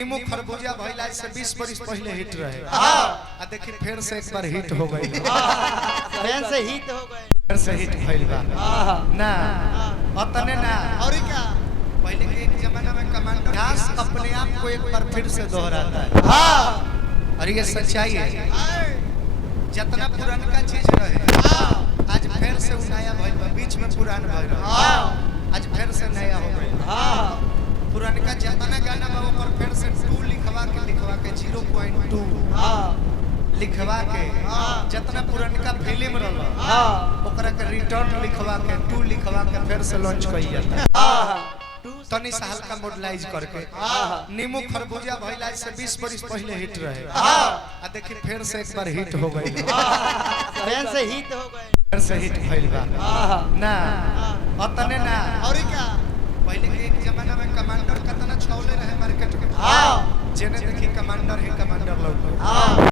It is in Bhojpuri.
नीमू खरबूजा भइला से 20 बरिस पहले हिट रहे। आ देखी फिर से एक बार हिट हो गई। फैन से हिट हो गए, फिर से हिट भइल बा ना अतने ना। और क्या पहले के एक जमाना में कमांडर घास अपने आप को एक बार फिर से दोहराता है। और ये सच्चाई है, जितना पुराना चीज रहे आज फिर से नया भइल बा। बीच में पुराना भइल आज फिर से नया हो गई। पुराना जितना गाना बा ऊपर फिर से 2 लिखवा के 0.2 लिखवा के जितना पुराना फिल्म रहला ओकरा के रिटर्न लिखवा के 2 लिखवा के फिर से लॉन्च कई जाता तनी साल का मॉडलाइज करके। नीमू खरबूजा भइला से 20 बरिस पहले हिट रहे। आ देखी फिर से एक बार हिट हो गई। फैन से हिट हो गए, फिर से हिट भइल बा ना अतने ना। और क्या पहले के एक जमाना में कमांडर कितना छौले रहे मार्केट में। जेने देखी कमांडर ही कमांडर